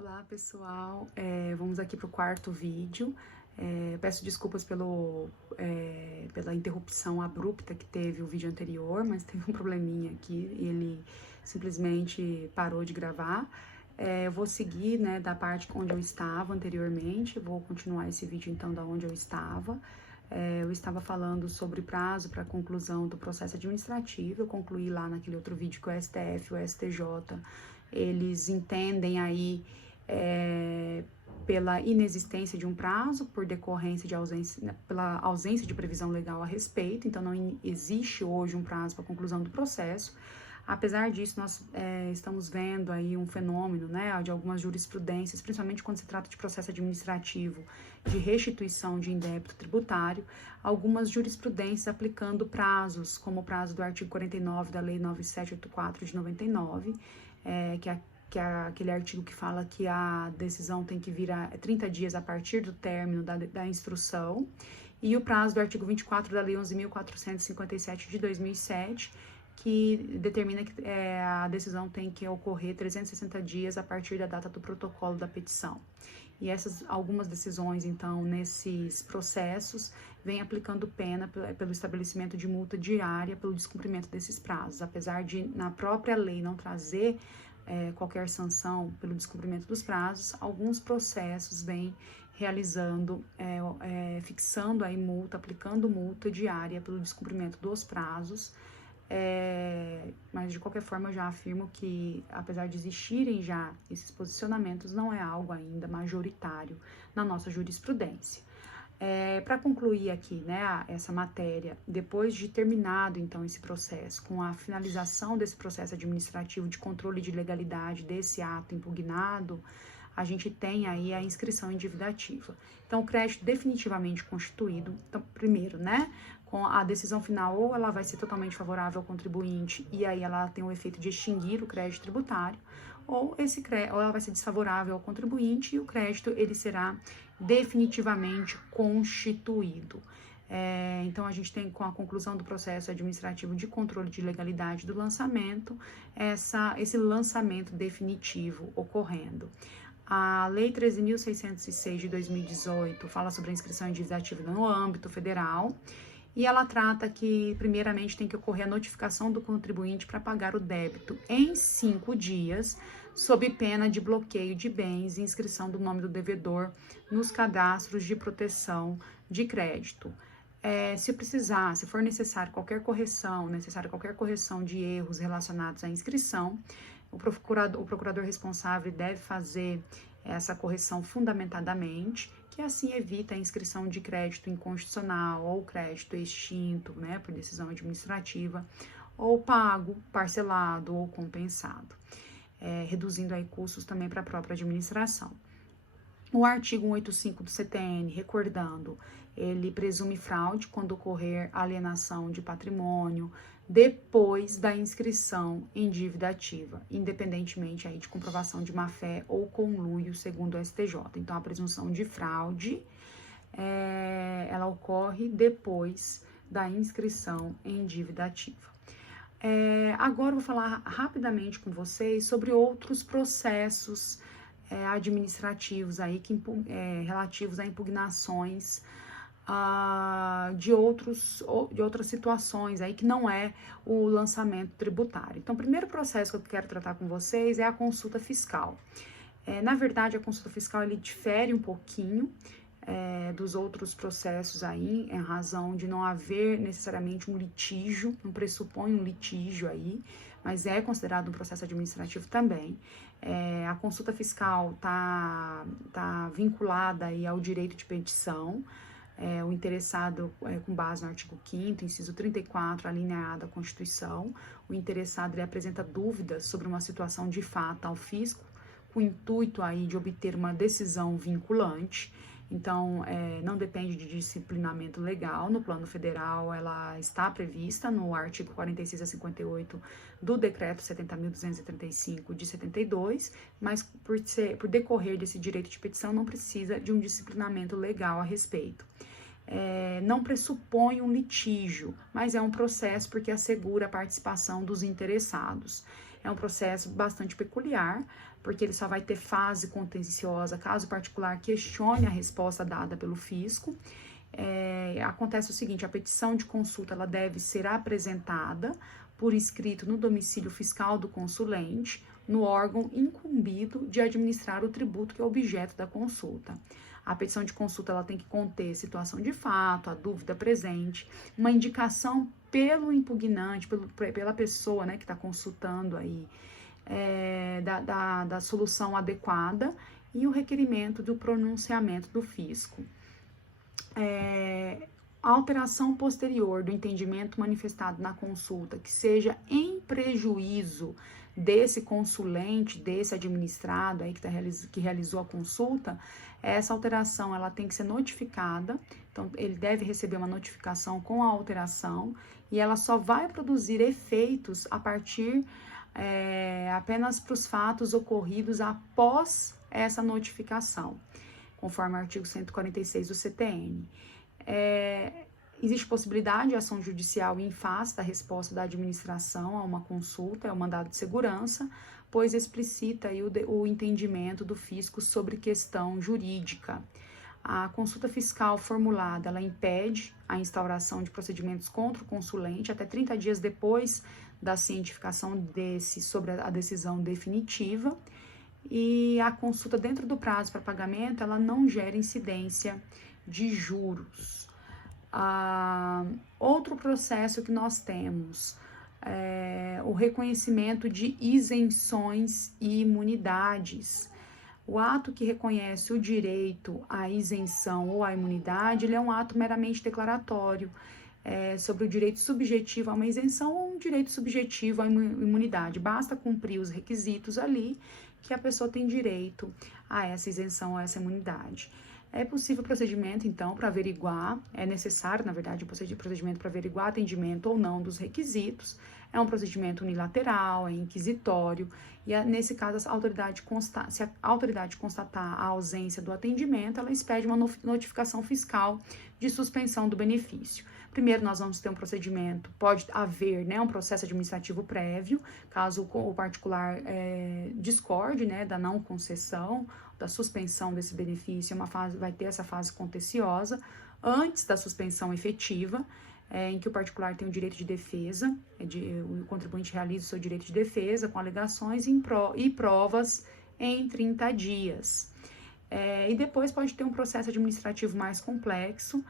Olá pessoal, vamos aqui para o quarto vídeo. Peço desculpas pela interrupção abrupta que teve o vídeo anterior, mas teve um probleminha aqui e ele simplesmente parou de gravar. Eu vou seguir, né, da parte onde eu estava anteriormente, vou continuar esse vídeo então da onde eu estava. Eu estava falando sobre prazo para conclusão do processo administrativo, eu concluí lá naquele outro vídeo que o STF e o STJ, eles entendem aí pela inexistência de um prazo, por decorrência de ausência, pela ausência de previsão legal a respeito, então não existe hoje um prazo para conclusão do processo. Apesar disso, nós estamos vendo aí um fenômeno, né, de algumas jurisprudências, principalmente quando se trata de processo administrativo de restituição de indébito tributário, algumas jurisprudências aplicando prazos, como o prazo do artigo 49 da Lei 9784 de 99, que é aquele artigo que fala que a decisão tem que vir a 30 dias a partir do término da instrução, e o prazo do artigo 24 da Lei 11.457 de 2007, que determina que a decisão tem que ocorrer 360 dias a partir da data do protocolo da petição. E algumas decisões, então, nesses processos, vêm aplicando pena pelo estabelecimento de multa diária pelo descumprimento desses prazos. Apesar de, na própria lei, não trazer qualquer sanção pelo descumprimento dos prazos, alguns processos vêm realizando, fixando aí multa, aplicando multa diária pelo descumprimento dos prazos. Mas de qualquer forma eu já afirmo que, apesar de existirem já esses posicionamentos, não é algo ainda majoritário na nossa jurisprudência. Para concluir aqui, né, essa matéria, depois de terminado então esse processo, com a finalização desse processo administrativo de controle de legalidade desse ato impugnado, a gente tem aí a inscrição endividativa. Então, o crédito definitivamente constituído, então, primeiro, né, com a decisão final, ou ela vai ser totalmente favorável ao contribuinte, e aí ela tem o efeito de extinguir o crédito tributário, ou ela vai ser desfavorável ao contribuinte, e o crédito, ele será definitivamente constituído. Então, a gente tem, com a conclusão do processo administrativo de controle de legalidade do lançamento, esse lançamento definitivo ocorrendo. A Lei 13.606 de 2018 fala sobre a inscrição endividativa no âmbito federal, e ela trata que, primeiramente, tem que ocorrer a notificação do contribuinte para pagar o débito em 5 dias, sob pena de bloqueio de bens e inscrição do nome do devedor nos cadastros de proteção de crédito. Se for necessária qualquer correção de erros relacionados à inscrição, o procurador responsável deve fazer essa correção fundamentadamente, que assim evita a inscrição de crédito inconstitucional ou crédito extinto, né, por decisão administrativa, ou pago, parcelado ou compensado, reduzindo aí custos também para a própria administração. O artigo 185 do CTN, recordando, ele presume fraude quando ocorrer alienação de patrimônio depois da inscrição em dívida ativa, independentemente aí de comprovação de má-fé ou conluio, segundo o STJ. Então, a presunção de fraude, ela ocorre depois da inscrição em dívida ativa. Agora, eu vou falar rapidamente com vocês sobre outros processos administrativos aí relativos a impugnações de outras situações aí que não é o lançamento tributário. Então, o primeiro processo que eu quero tratar com vocês é a consulta fiscal. Na verdade, a consulta fiscal ele difere um pouquinho dos outros processos aí, em razão de não haver necessariamente um litígio, não pressupõe um litígio aí, mas é considerado um processo administrativo também. A consulta fiscal tá vinculada aí ao direito de petição. O interessado, com base no artigo 5º, inciso 34, alineado à Constituição, o interessado ele apresenta dúvidas sobre uma situação de fato ao fisco, com o intuito aí de obter uma decisão vinculante. Então, não depende de disciplinamento legal. No plano federal, ela está prevista no artigo 46 a 58 do decreto 70.235 de 72, mas por decorrer desse direito de petição, não precisa de um disciplinamento legal a respeito. Não pressupõe um litígio, mas é um processo porque assegura a participação dos interessados. É um processo bastante peculiar, porque ele só vai ter fase contenciosa caso o particular questione a resposta dada pelo fisco. Acontece o seguinte: a petição de consulta ela deve ser apresentada por escrito no domicílio fiscal do consulente, no órgão incumbido de administrar o tributo que é objeto da consulta. A petição de consulta ela tem que conter situação de fato, a dúvida presente, uma indicação pelo impugnante, pela pessoa, né, que está consultando aí, da solução adequada e o requerimento do pronunciamento do fisco. A alteração posterior do entendimento manifestado na consulta que seja em prejuízo desse consulente, desse administrado aí que realizou a consulta, essa alteração ela tem que ser notificada. Então ele deve receber uma notificação com a alteração e ela só vai produzir efeitos a partir apenas para os fatos ocorridos após essa notificação, conforme o artigo 146 do CTN. Existe possibilidade de ação judicial em face da resposta da administração a uma consulta, é o mandado de segurança, pois explicita aí o entendimento do fisco sobre questão jurídica. A consulta fiscal formulada, ela impede a instauração de procedimentos contra o consulente até 30 dias depois da cientificação desse sobre a decisão definitiva, e a consulta dentro do prazo para pagamento, ela não gera incidência de juros. Outro processo que nós temos é o reconhecimento de isenções e imunidades. O ato que reconhece o direito à isenção ou à imunidade, ele é um ato meramente declaratório sobre o direito subjetivo a uma isenção ou um direito subjetivo à imunidade. Basta cumprir os requisitos ali que a pessoa tem direito a essa isenção ou a essa imunidade. É possível procedimento, então, para averiguar, é necessário, na verdade, um procedimento para averiguar atendimento ou não dos requisitos. É um procedimento unilateral, é inquisitório, e nesse caso, se a autoridade constatar a ausência do atendimento, ela expede uma notificação fiscal de suspensão do benefício. Primeiro, nós vamos ter um procedimento, pode haver, né, um processo administrativo prévio, caso o particular discorde, né, da não concessão, da suspensão desse benefício, vai ter essa fase contenciosa, antes da suspensão efetiva, em que o particular tem o direito de defesa, o contribuinte realiza o seu direito de defesa com alegações e provas em 30 dias. E depois pode ter um processo administrativo mais complexo,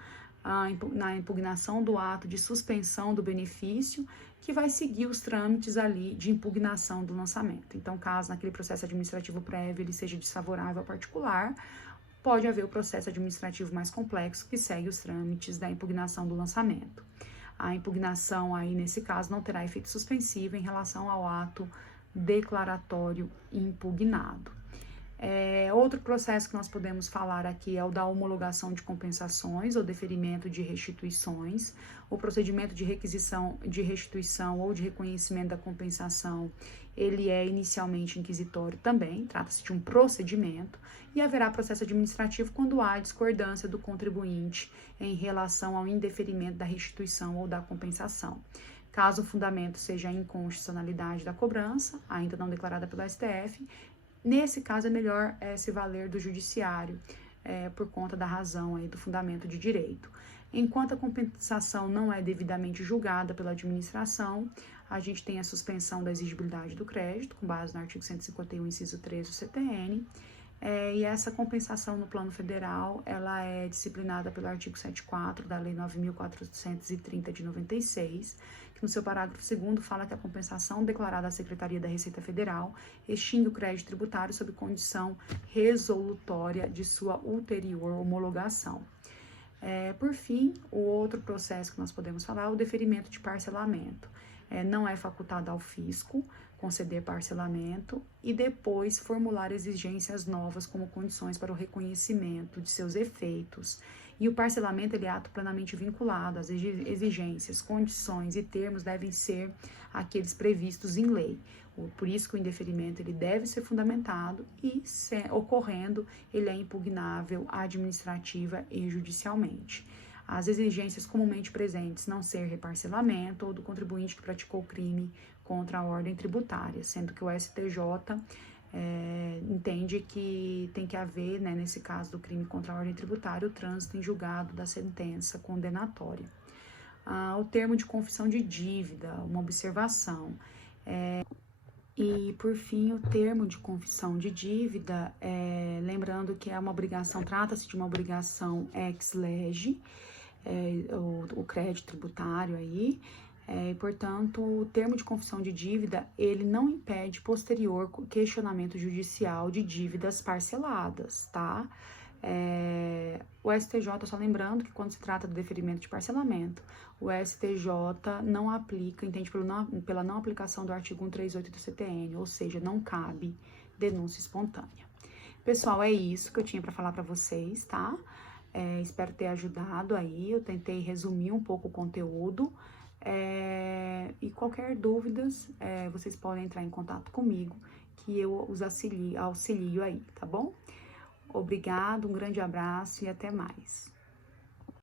na impugnação do ato de suspensão do benefício, que vai seguir os trâmites ali de impugnação do lançamento. Então, caso naquele processo administrativo prévio ele seja desfavorável ao particular, pode haver o processo administrativo mais complexo que segue os trâmites da impugnação do lançamento. A impugnação aí, nesse caso, não terá efeito suspensivo em relação ao ato declaratório impugnado. Outro processo que nós podemos falar aqui é o da homologação de compensações ou deferimento de restituições. O procedimento de requisição de restituição ou de reconhecimento da compensação, ele é inicialmente inquisitório também, trata-se de um procedimento, e haverá processo administrativo quando há discordância do contribuinte em relação ao indeferimento da restituição ou da compensação. Caso o fundamento seja a inconstitucionalidade da cobrança, ainda não declarada pelo STF, nesse caso é melhor se valer do judiciário por conta da razão aí do fundamento de direito. Enquanto a compensação não é devidamente julgada pela administração, a gente tem a suspensão da exigibilidade do crédito, com base no artigo 151, inciso 3 do CTN, e essa compensação no plano federal, ela é disciplinada pelo artigo 74 da Lei 9.430 de 96, que no seu parágrafo 2º fala que a compensação declarada à Secretaria da Receita Federal extingue o crédito tributário sob condição resolutória de sua ulterior homologação. Por fim, o outro processo que nós podemos falar é o deferimento de parcelamento. Não é facultado ao fisco conceder parcelamento e depois formular exigências novas como condições para o reconhecimento de seus efeitos. E o parcelamento ele é ato plenamente vinculado. As exigências, condições e termos devem ser aqueles previstos em lei. Por isso que o indeferimento ele deve ser fundamentado e, ocorrendo, ele é impugnável administrativa e judicialmente. As exigências comumente presentes não ser reparcelamento ou do contribuinte que praticou o crime contra a ordem tributária, sendo que o STJ entende que tem que haver, né, nesse caso do crime contra a ordem tributária, o trânsito em julgado da sentença condenatória. O termo de confissão de dívida, uma observação. E, por fim, o termo de confissão de dívida, lembrando que é uma obrigação, trata-se de uma obrigação ex lege, o crédito tributário aí, portanto, o termo de confissão de dívida, ele não impede posterior questionamento judicial de dívidas parceladas, tá? O STJ, só lembrando que quando se trata do deferimento de parcelamento, o STJ não aplica, entende pela não aplicação do artigo 138 do CTN, ou seja, não cabe denúncia espontânea. Pessoal, é isso que eu tinha para falar para vocês, tá? Espero ter ajudado aí, eu tentei resumir um pouco o conteúdo, e qualquer dúvidas, vocês podem entrar em contato comigo, que eu os auxilio aí, tá bom? Obrigado, um grande abraço e até mais.